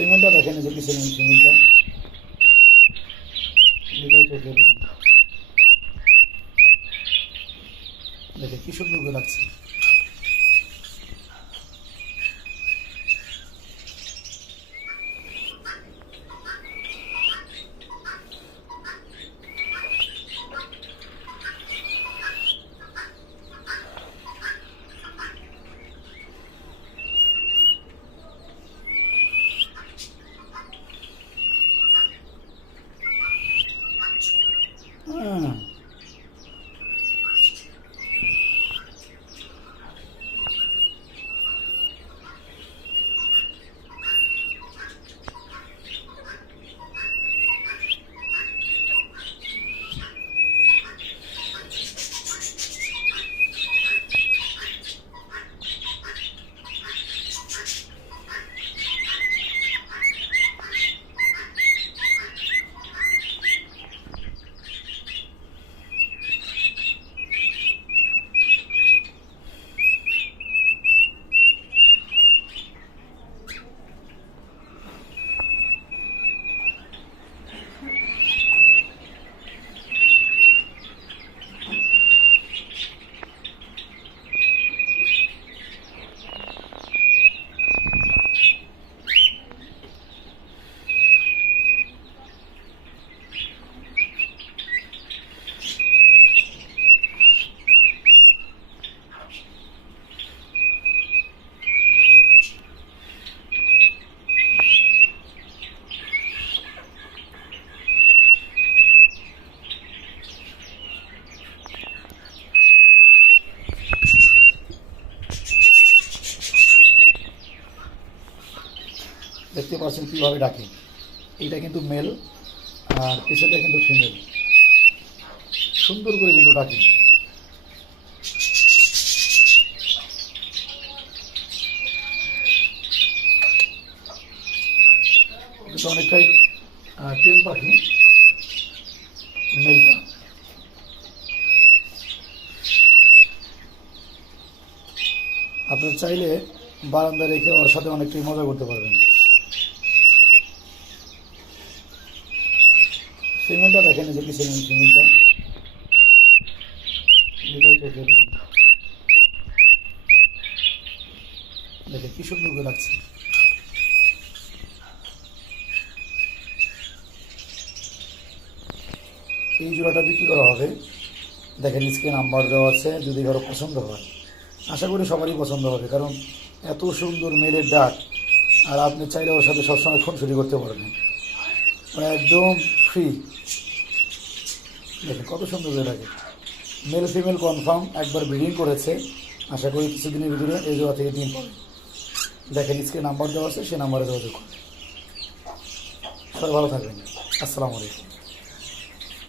ফিমেলটা দেখেন যে ফিমেলটা এটাই চোখের দেখে কি সুন্দর লাগছে। হ্যাঁ দেখতে পাচ্ছেন কীভাবে ডাকে। এইটা কিন্তু মেল, আর পেছনটা কিন্তু ফিমেল। সুন্দর করে কিন্তু ডাকে। এটা অনেকটাই টেম পাখি, মেলটা। আপনার চাইলে বারান্দা রেখে ওর সাথে অনেকটাই মজা করতে পারবেন। ফিমেলটা দেখেন যে ফিমেলটা এটাই চোখের দেখে কি সুন্দর করে লাগছে। এই জোড়াটা বিক্রি করা হবে। দেখেন স্ক্রিন নাম্বার দেওয়া আছে, যদি কারও পছন্দ হয়। আশা করি সবারই পছন্দ হবে, কারণ এত সুন্দর মেয়ের ডাক, আর আপনি চাইলে ওর সাথে সবসময় ফোন খুনসুটি করতে পারবেন। একদম ফ্রি দেখেন কত সুন্দর করে লাগে মেল ফিমেল কনফার্ম একবার ব্রিডিং করেছে। আশা করি কিছুদিনের ভিতরে এই জায়গা থেকে ডিম পাবে দেখেন স্ক্রিন নাম্বার দেওয়া আছে, সেই নাম্বারে যোগাযোগ করুন। সবাই ভালো থাকবেন। আসসালামু আলাইকুম।